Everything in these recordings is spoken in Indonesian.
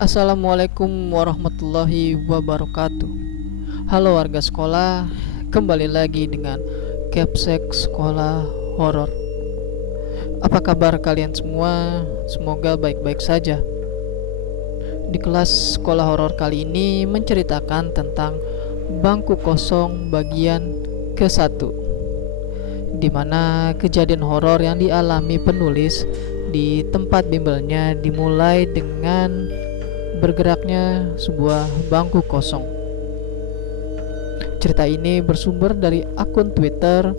Assalamualaikum warahmatullahi wabarakatuh. Halo warga sekolah, kembali lagi dengan Capsek Sekolah Horor. Apa kabar kalian semua? Semoga baik-baik saja. Di kelas sekolah horor kali ini menceritakan tentang bangku kosong bagian ke-1, di mana kejadian horor yang dialami penulis di tempat bimbelnya dimulai dengan bergeraknya sebuah bangku kosong. Cerita ini bersumber dari akun Twitter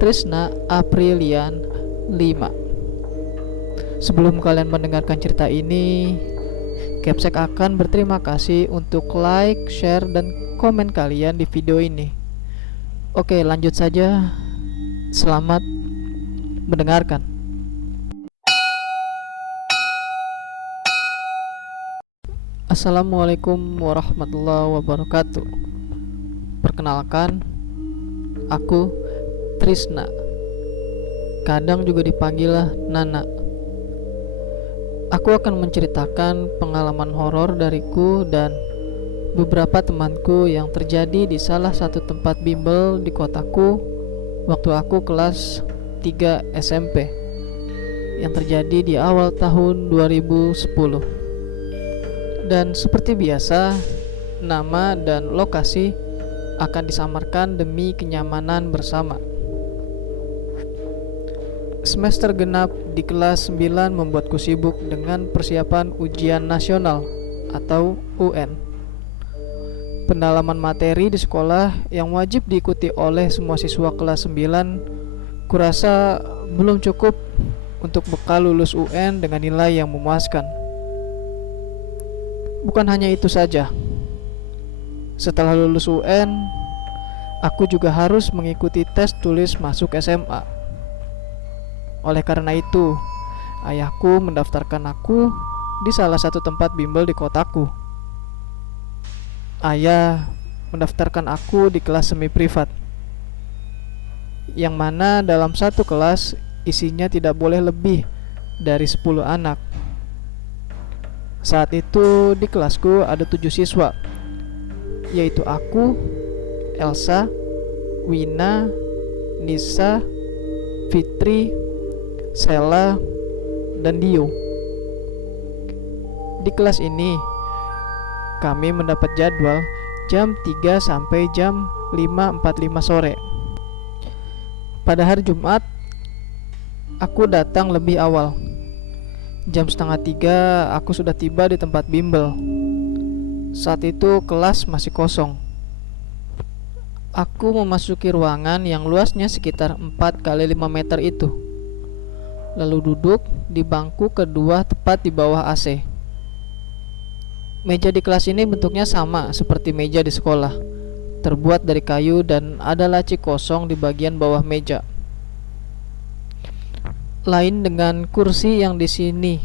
@trisnaaprilian5. Sebelum kalian mendengarkan cerita ini, Capsek akan berterima kasih untuk like, share, dan komen kalian di video ini. Oke, lanjut saja. Selamat mendengarkan. Assalamualaikum warahmatullahi wabarakatuh. Perkenalkan, aku Trisna. Kadang juga dipanggil Nana. Aku akan menceritakan pengalaman horor dariku dan beberapa temanku yang terjadi di salah satu tempat bimbel di kotaku waktu aku kelas 3 SMP yang terjadi di awal tahun 2010. Dan seperti biasa, nama dan lokasi akan disamarkan demi kenyamanan bersama. Semester genap di kelas 9 membuatku sibuk dengan persiapan ujian nasional atau UN. Pendalaman materi di sekolah yang wajib diikuti oleh semua siswa kelas 9 kurasa belum cukup untuk bekal lulus UN dengan nilai yang memuaskan. Bukan hanya itu saja. Setelah lulus UN, aku juga harus mengikuti tes tulis masuk SMA. Oleh karena itu, ayahku mendaftarkan aku di salah satu tempat bimbel di kotaku. Ayah mendaftarkan aku di kelas semi privat, yang mana dalam satu kelas isinya tidak boleh lebih dari 10 anak. Saat itu di kelasku ada 7 siswa, yaitu aku, Elsa, Wina, Nisa, Fitri, Sela, dan Dio. Di kelas ini kami mendapat jadwal jam 3 sampai jam 5.45 sore. Pada hari Jumat, aku datang lebih awal. Jam setengah 3 aku sudah tiba di tempat bimbel. Saat itu kelas masih kosong. Aku memasuki ruangan yang luasnya sekitar 4 kali 5 meter itu, lalu duduk di bangku kedua tepat di bawah AC. Meja di kelas ini bentuknya sama seperti meja di sekolah, terbuat dari kayu dan ada laci kosong di bagian bawah meja. Lain dengan kursi yang di sini,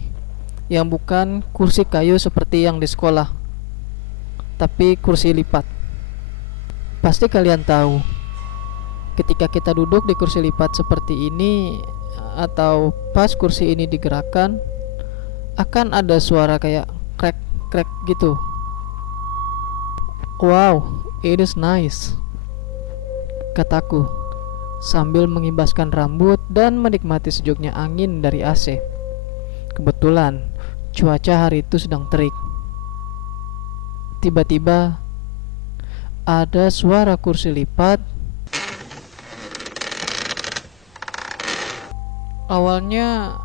yang bukan kursi kayu seperti yang di sekolah, tapi kursi lipat. Pasti kalian tahu, ketika kita duduk di kursi lipat seperti ini, atau pas kursi ini digerakkan, akan ada suara kayak krek-krek gitu. Wow, it is nice, kataku sambil mengimbaskan rambut dan menikmati sejuknya angin dari AC. Kebetulan cuaca hari itu sedang terik. Tiba-tiba ada suara kursi lipat. Awalnya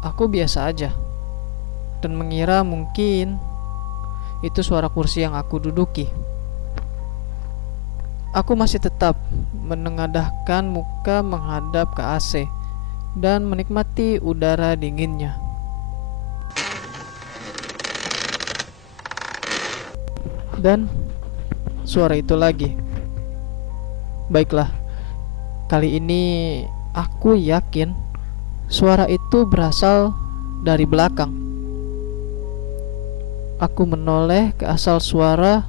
aku biasa aja dan mengira mungkin itu suara kursi yang aku duduki. Aku masih tetap menengadahkan muka menghadap ke AC dan menikmati udara dinginnya. Dan suara itu lagi. Baiklah, kali ini aku yakin suara itu berasal dari belakang. Aku menoleh ke asal suara.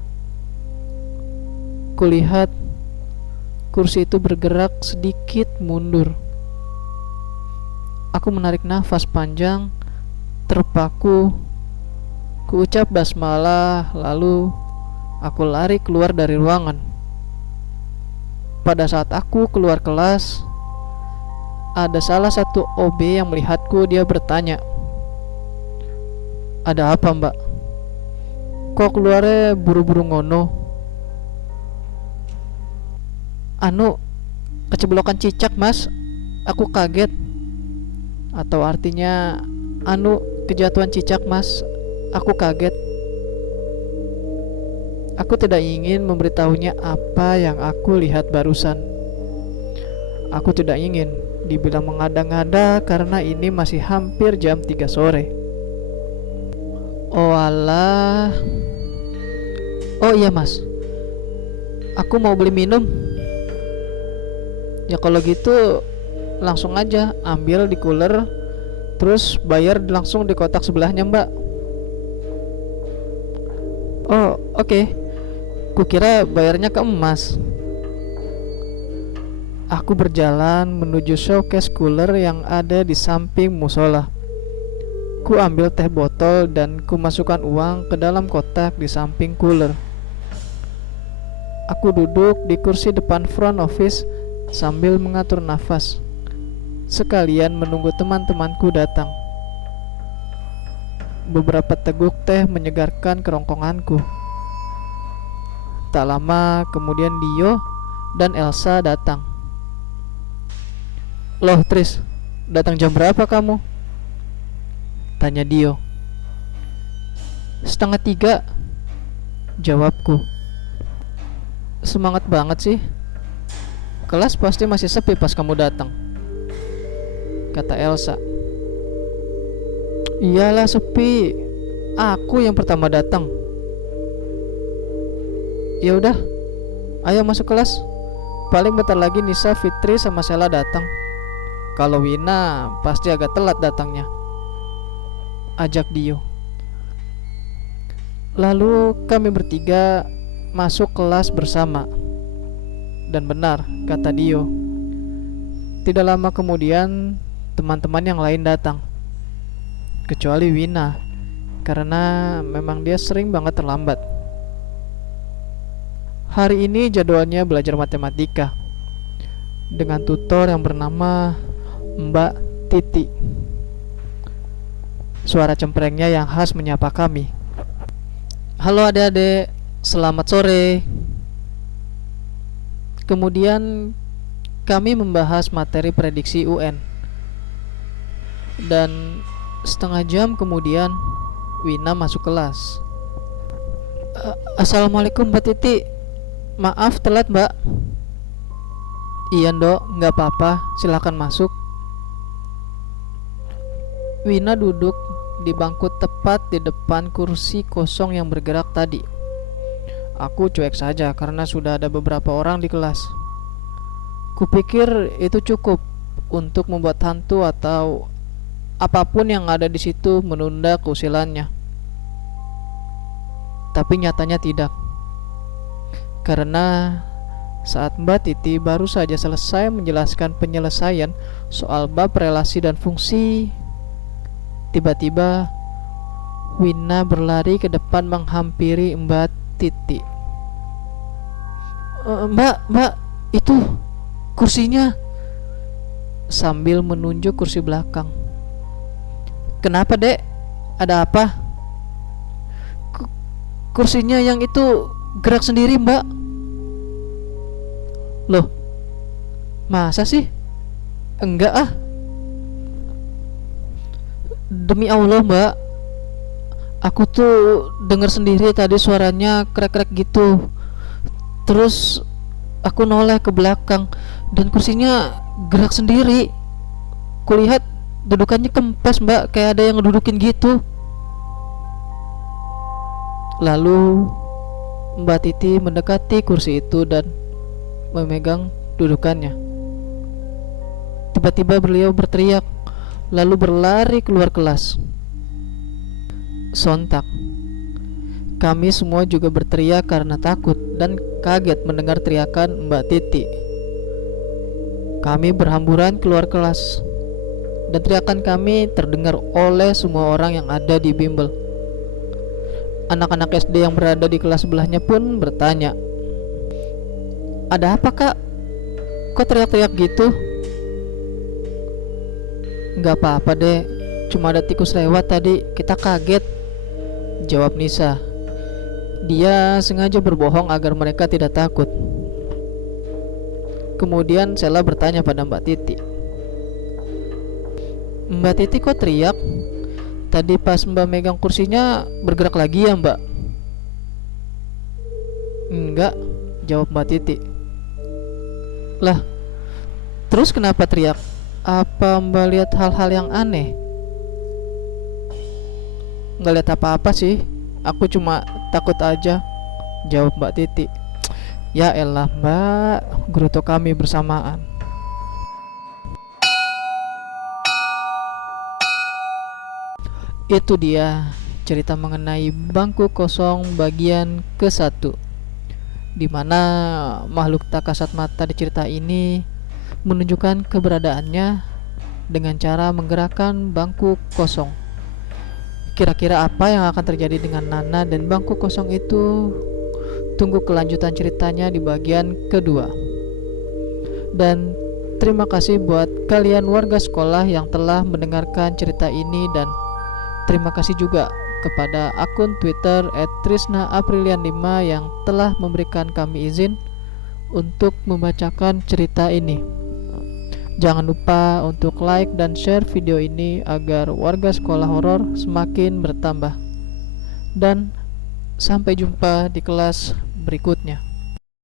Kulihat kursi itu bergerak sedikit mundur. Aku menarik nafas panjang, terpaku Kuucap basmalah, lalu aku lari keluar dari ruangan. Pada saat aku keluar kelas, ada salah satu OB yang melihatku. Dia bertanya, "Ada apa, Mbak? Kok keluarnya buru-buru ngono?" "Anu, keceblokan cicak, Mas. Aku kaget." Atau artinya, "Anu, kejatuhan cicak, Mas. Aku kaget." Aku tidak ingin memberitahunya apa yang aku lihat barusan. Aku tidak ingin dibilang mengada-ngada karena ini masih hampir jam 3 sore. "Oh alah. Oh iya, Mas. Aku mau beli minum." "Ya kalau gitu langsung aja ambil di cooler, terus bayar langsung di kotak sebelahnya, Mbak." "Oh, oke. Kukira bayarnya ke emas." Aku berjalan menuju showcase cooler yang ada di samping musola. Ku ambil teh botol dan ku masukkan uang ke dalam kotak di samping cooler. Aku duduk di kursi depan front office sambil mengatur nafas, sekalian menunggu teman-temanku datang. Beberapa teguk teh menyegarkan kerongkonganku. Tak lama kemudian Dio dan Elsa datang. "Loh Tris, datang jam berapa kamu?" tanya Dio. "Setengah 3, jawabku. "Semangat banget sih. Kelas pasti masih sepi pas kamu datang," kata Elsa. "Iyalah sepi. Aku yang pertama datang." "Ya udah, ayo masuk kelas. Paling bentar lagi Nisa, Fitri, sama Sela datang. Kalau Wina pasti agak telat datangnya," ajak Dio. Lalu kami bertiga masuk kelas bersama. Dan benar kata Dio, tidak lama kemudian teman-teman yang lain datang, kecuali Wina, karena memang dia sering banget terlambat. Hari ini jadwalnya belajar matematika dengan tutor yang bernama Mbak Titi. Suara cemprengnya yang khas menyapa kami. "Halo adik-adik, selamat sore." Kemudian kami membahas materi prediksi UN. Dan setengah jam kemudian Wina masuk kelas. "Assalamualaikum Mbak Titi. Maaf telat, Mbak." "Iya Ndok, nggak apa-apa, silakan masuk." Wina duduk di bangku tepat di depan kursi kosong yang bergerak tadi. Aku cuek saja karena sudah ada beberapa orang di kelas. Kupikir itu cukup untuk membuat hantu atau apapun yang ada di situ menunda keusilannya. Tapi nyatanya tidak. Karena saat Mbak Titi baru saja selesai menjelaskan penyelesaian soal bab relasi dan fungsi, tiba-tiba Wina berlari ke depan menghampiri Mbak Titi. Mbak, itu kursinya," sambil menunjuk kursi belakang. "Kenapa, Dek? Ada apa?" Kursinya yang itu gerak sendiri, Mbak." "Loh, masa sih? Enggak ah." "Demi Allah, Mbak, aku tuh dengar sendiri tadi suaranya krek-krek gitu. Terus aku noleh ke belakang dan kursinya gerak sendiri. Kulihat dudukannya kempes, Mbak, kayak ada yang ngedudukin gitu." Lalu Mbak Titi mendekati kursi itu dan memegang dudukannya. Tiba-tiba beliau berteriak, lalu berlari keluar kelas. Sontak kami semua juga berteriak karena takut dan kaget mendengar teriakan Mbak Titi. Kami berhamburan keluar kelas, dan teriakan kami terdengar oleh semua orang yang ada di bimbel. Anak-anak SD yang berada di kelas sebelahnya pun bertanya, "Ada apa kak? Kok teriak-teriak gitu?" "Nggak apa-apa deh, cuma ada tikus lewat tadi, kita kaget," jawab Nisa. Dia sengaja berbohong agar mereka tidak takut. Kemudian Sela bertanya pada Mbak Titi, "Mbak Titi kok teriak? Tadi pas Mbak megang kursinya bergerak lagi ya Mbak?" "Enggak," jawab Mbak Titi. "Lah, terus kenapa teriak? Apa Mbak lihat hal-hal yang aneh?" "Nggak lihat apa-apa sih, aku cuma takut aja," jawab Mbak Titi. "Ya elah Mbak, gerutu kami bersamaan." Itu dia cerita mengenai bangku kosong bagian ke-1, di mana makhluk tak kasat mata di cerita ini menunjukkan keberadaannya dengan cara menggerakkan bangku kosong. Kira-kira apa yang akan terjadi dengan Nana dan bangku kosong itu? Tunggu kelanjutan ceritanya di bagian kedua. Dan terima kasih buat kalian warga sekolah yang telah mendengarkan cerita ini, dan terima kasih juga kepada akun Twitter @trisnaaprilian5 yang telah memberikan kami izin untuk membacakan cerita ini. Jangan lupa untuk like dan share video ini agar warga sekolah horor semakin bertambah. Dan sampai jumpa di kelas berikutnya.